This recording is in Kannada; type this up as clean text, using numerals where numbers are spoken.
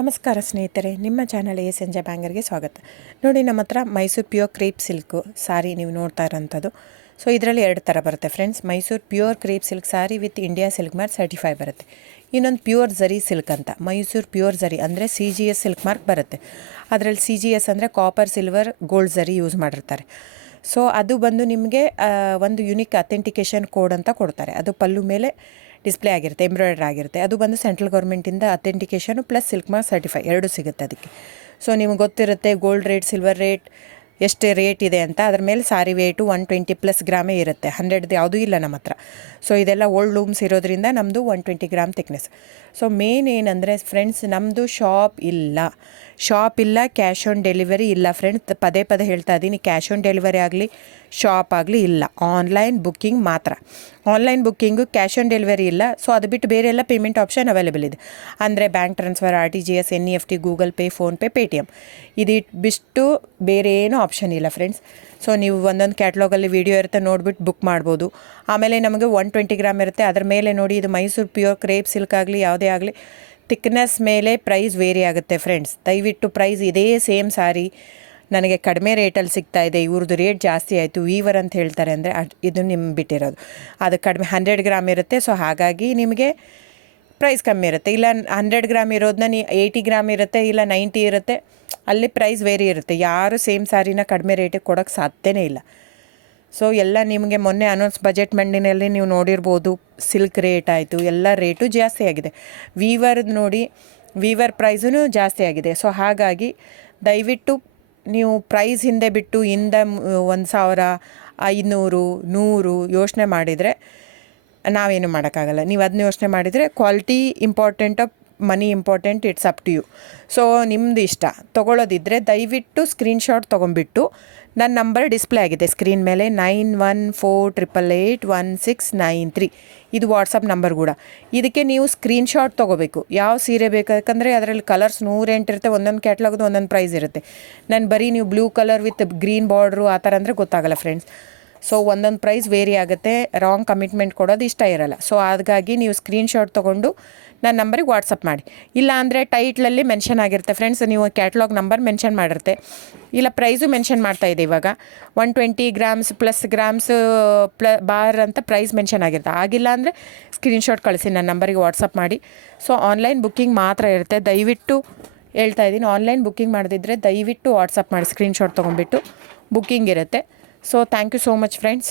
ನಮಸ್ಕಾರ ಸ್ನೇಹಿತರೆ, ನಿಮ್ಮ ಚಾನಲ್ ಸಂಜೆ ಬ್ಯಾಂಗರ್ಗೆ ಸ್ವಾಗತ. ನೋಡಿ, ನಮ್ಮ ಹತ್ರ ಮೈಸೂರು ಪ್ಯೂರ್ ಕ್ರೇಪ್ ಸಿಲ್ಕು ಸಾರಿ ನೀವು ನೋಡ್ತಾ ಇರೋಂಥದ್ದು. ಸೊ ಇದರಲ್ಲಿ ಎರಡು ಥರ ಬರುತ್ತೆ friends. Mysuru pure crepe silk sorry with India silk mark certify ಬರುತ್ತೆ. ಇನ್ನೊಂದು ಪ್ಯೂರ್ ಝರಿ ಸಿಲ್ಕ್ ಅಂತ, ಮೈಸೂರು ಪ್ಯೂರ್ ಝರಿ ಅಂದರೆ CGS ಸಿಲ್ಕ್ ಮಾರ್ಕ್ ಬರುತ್ತೆ. ಅದರಲ್ಲಿ CGS ಅಂದರೆ ಕಾಪರ್, ಸಿಲ್ವರ್, ಗೋಲ್ಡ್ ಝರಿ ಯೂಸ್ ಮಾಡಿರ್ತಾರೆ. ಸೊ ಅದು ಬಂದು ನಿಮಗೆ ಒಂದು ಯುನಿಕ್ ಅಥೆಂಟಿಕೇಷನ್ ಕೋಡ್ ಅಂತ ಕೊಡ್ತಾರೆ. ಅದು ಪಲ್ಲು ಮೇಲೆ ಡಿಸ್ಪ್ಲೇ ಆಗಿರುತ್ತೆ, ಎಂಬ್ರಾಯ್ಡ್ರ್ ಆಗಿರುತ್ತೆ. ಅದು ಬಂದು ಸೆಂಟ್ರಲ್ ಗೌರ್ಮೆಂಟಿಂದ ಅಥೆಂಟಿಕೇಷನು ಪ್ಲಸ್ ಸಿಲ್ಕ್ ಮಾರ್ಕ್ ಸರ್ಟಿಫೈ ಎರಡು ಸಿಗುತ್ತೆ ಅದಕ್ಕೆ. ಸೊ ನಿಮಗೆ ಗೊತ್ತಿರುತ್ತೆ ಗೋಲ್ಡ್ ರೇಟ್, ಸಿಲ್ವರ್ ರೇಟ್ ಎಷ್ಟು ರೇಟ್ ಇದೆ ಅಂತ. ಅದ್ರ ಮೇಲೆ ಸಾರಿ ವೇಟು 120+ ಗ್ರಾಮೇ ಇರುತ್ತೆ, 100 ಯಾವುದೂ ಇಲ್ಲ ನಮ್ಮ ಹತ್ರ. ಸೊ ಇದೆಲ್ಲ ಓಲ್ಡ್ ಲೂಮ್ಸ್ ಇರೋದ್ರಿಂದ ನಮ್ಮದು 120 ಗ್ರಾಮ್ ಥಿಕ್ನೆಸ್. ಸೊ ಮೇನ್ ಏನಂದರೆ ಫ್ರೆಂಡ್ಸ್, ನಮ್ಮದು ಶಾಪ್ ಇಲ್ಲ, ಕ್ಯಾಶ್ ಆನ್ ಡೆಲಿವರಿ ಇಲ್ಲ ಫ್ರೆಂಡ್ಸ್. ಪದೇ ಹೇಳ್ತಾ ಇದ್ದೀನಿ, ಕ್ಯಾಶ್ ಆನ್ ಡೆಲಿವರಿ ಆಗಲಿ ಶಾಪ್ ಆಗಲಿ ಇಲ್ಲ, ಆನ್ಲೈನ್ ಬುಕ್ಕಿಂಗ್ ಮಾತ್ರ. Online booking, cash on delivery ಇಲ್ಲ. ಸೊ ಅದು ಬಿಟ್ಟು ಬೇರೆ ಎಲ್ಲ ಪೇಮೆಂಟ್ ಆಪ್ಷನ್ ಅವೈಲೇಬಲ್ ಇದೆ. ಅಂದರೆ bank transfer, RTGS, NEFT, Google pay, PhonePe, Paytm. ಇದು ಬಿಟ್ಟು ಬೇರೆ ಏನೂ ಆಪ್ಷನ್ ಇಲ್ಲ ಫ್ರೆಂಡ್ಸ್. ಸೊ ನೀವು ಒಂದೊಂದು ಕ್ಯಾಟ್ಲಾಗಲ್ಲಿ ವೀಡಿಯೋ ಇರುತ್ತೆ, ನೋಡಿಬಿಟ್ಟು ಬುಕ್ ಮಾಡ್ಬೋದು. ಆಮೇಲೆ ನಮಗೆ 120 ಗ್ರಾಮ್ ಇರುತ್ತೆ. ಅದ್ರ ಮೇಲೆ ನೋಡಿ, ಇದು ಮೈಸೂರು ಪ್ಯೂರ್ ಕ್ರೇಪ್ ಸಿಲ್ಕ್ ಆಗಲಿ ಯಾವುದೇ ಆಗಲಿ ಥಿಕ್ನೆಸ್ ಮೇಲೆ ಪ್ರೈಸ್ ವೇರಿ ಆಗುತ್ತೆ ಫ್ರೆಂಡ್ಸ್. ದಯವಿಟ್ಟು ಪ್ರೈಸ್ ಇದೇ ಸೇಮ್ ಸಾರಿ ನನಗೆ ಕಡಿಮೆ ರೇಟಲ್ಲಿ ಸಿಗ್ತಾ ಇದೆ, ಇವ್ರದ್ದು ರೇಟ್ ಜಾಸ್ತಿ ಆಯಿತು ವೀವರ್ ಅಂತ ಹೇಳ್ತಾರೆ ಅಂದರೆ ಇದು ನಿಮ್ಗೆ ಬಿಟ್ಟಿರೋದು. ಅದು ಕಡಿಮೆ 100 ಗ್ರಾಮ್ ಇರುತ್ತೆ. ಸೊ ಹಾಗಾಗಿ ನಿಮಗೆ ಪ್ರೈಸ್ ಕಮ್ಮಿ ಇರುತ್ತೆ. ಇಲ್ಲ 100 ಗ್ರಾಮ್ ಇರೋದನ್ನ 80 ಗ್ರಾಮ್ ಇರುತ್ತೆ, ಇಲ್ಲ 90 ಇರುತ್ತೆ, ಅಲ್ಲಿ ಪ್ರೈಸ್ ವೇರಿ ಇರುತ್ತೆ. ಯಾರು ಸೇಮ್ ಸಾರಿನ ಕಡಿಮೆ ರೇಟಿಗೆ ಕೊಡೋಕ್ಕೆ ಸಾಧ್ಯನೇ ಇಲ್ಲ. ಸೊ ಎಲ್ಲ ನಿಮಗೆ ಮೊನ್ನೆ ಅನೌನ್ಸ್ ಬಜೆಟ್ ಮಂಡಿನಲ್ಲಿ ನೀವು ನೋಡಿರ್ಬೋದು, ಸಿಲ್ಕ್ ರೇಟ್ ಆಯಿತು, ಎಲ್ಲ ರೇಟು ಜಾಸ್ತಿ ಆಗಿದೆ. ವೀವರ್ದು ನೋಡಿ, ವೀವರ್ ಪ್ರೈಸೂ ಜಾಸ್ತಿ ಆಗಿದೆ. ಸೊ ಹಾಗಾಗಿ ದಯವಿಟ್ಟು ನೀವು ಪ್ರೈಸ್ ಹಿಂದೆ ಬಿಟ್ಟು 1,000, 500, 100 ಯೋಚನೆ ಮಾಡಿದರೆ ನಾವೇನು ಮಾಡೋಕ್ಕಾಗಲ್ಲ. ನೀವು ಅದನ್ನ ಯೋಚನೆ ಮಾಡಿದರೆ quality important, money important, it's up to you. So ನಿಮ್ಮದು ಇಷ್ಟ. ತೊಗೊಳ್ಳೋದಿದ್ದರೆ ದಯವಿಟ್ಟು ಸ್ಕ್ರೀನ್ಶಾಟ್ ತೊಗೊಂಬಿಟ್ಟು, ನನ್ನ ನಂಬರ್ ಡಿಸ್ಪ್ಲೇ ಆಗಿದೆ ಸ್ಕ್ರೀನ್ ಮೇಲೆ, 9148881693. ಇದು ವಾಟ್ಸಪ್ ನಂಬರ್ ಕೂಡ. ಇದಕ್ಕೆ ನೀವು ಸ್ಕ್ರೀನ್ಶಾಟ್ ತೊಗೋಬೇಕು. ಯಾವ ಸೀರೆ ಬೇಕು, ಯಾಕಂದರೆ ಅದರಲ್ಲಿ ಕಲರ್ಸ್ 108 ಇರುತ್ತೆ, ಒಂದೊಂದು ಕ್ಯಾಟ್ಲಾಗ್ದು ಒಂದೊಂದು ಪ್ರೈಸ್ ಇರುತ್ತೆ. ನಾನು ಬರೀ ನೀವು blue colour with green border ಆ ಥರ ಅಂದರೆ ಗೊತ್ತಾಗಲ್ಲ ಫ್ರೆಂಡ್ಸ್. ಸೊ ಒಂದೊಂದು ಪ್ರೈಸ್ ವೇರಿ ಆಗುತ್ತೆ, ರಾಂಗ್ ಕಮಿಟ್ಮೆಂಟ್ ಕೊಡೋದು ಇಷ್ಟ ಇರಲ್ಲ. ಸೊ ಹಾಗಾಗಿ ನೀವು ಸ್ಕ್ರೀನ್ಶಾಟ್ ತೊಗೊಂಡು ನನ್ನ ನಂಬರಿಗೆ ವಾಟ್ಸಪ್ ಮಾಡಿ. ಇಲ್ಲ ಅಂದರೆ ಟೈಟ್ಲಲ್ಲಿ ಮೆನ್ಷನ್ ಆಗಿರುತ್ತೆ ಫ್ರೆಂಡ್ಸ್, ನೀವು ಕ್ಯಾಟ್ಲಾಗ್ ನಂಬರ್ ಮೆನ್ಷನ್ ಮಾಡಿರುತ್ತೆ, ಇಲ್ಲ ಪ್ರೈಸು ಮೆನ್ಷನ್ ಮಾಡ್ತಾಯಿದೆ. ಇವಾಗ 120 ಗ್ರಾಮ್ಸ್ ಪ್ಲಸ್ ಗ್ರಾಮ್ಸ್ ಬಾರ್ ಅಂತ ಪ್ರೈಸ್ ಮೆನ್ಷನ್ ಆಗಿರುತ್ತೆ. ಆಗಿಲ್ಲ ಅಂದರೆ ಸ್ಕ್ರೀನ್ಶಾಟ್ ಕಳಿಸಿ, ನನ್ನ ನಂಬರಿಗೆ ವಾಟ್ಸಪ್ ಮಾಡಿ. ಸೊ ಆನ್ಲೈನ್ ಬುಕ್ಕಿಂಗ್ ಮಾತ್ರ ಇರುತ್ತೆ. ದಯವಿಟ್ಟು ಹೇಳ್ತಾ ಇದ್ದೀನಿ, ಆನ್ಲೈನ್ ಬುಕ್ಕಿಂಗ್ ಮಾಡದಿದ್ದರೆ ದಯವಿಟ್ಟು ವಾಟ್ಸಪ್ ಮಾಡಿ, ಸ್ಕ್ರೀನ್ಶಾಟ್ ತೊಗೊಂಡ್ಬಿಟ್ಟು ಬುಕ್ಕಿಂಗ್ ಇರುತ್ತೆ. So thank you so much friends.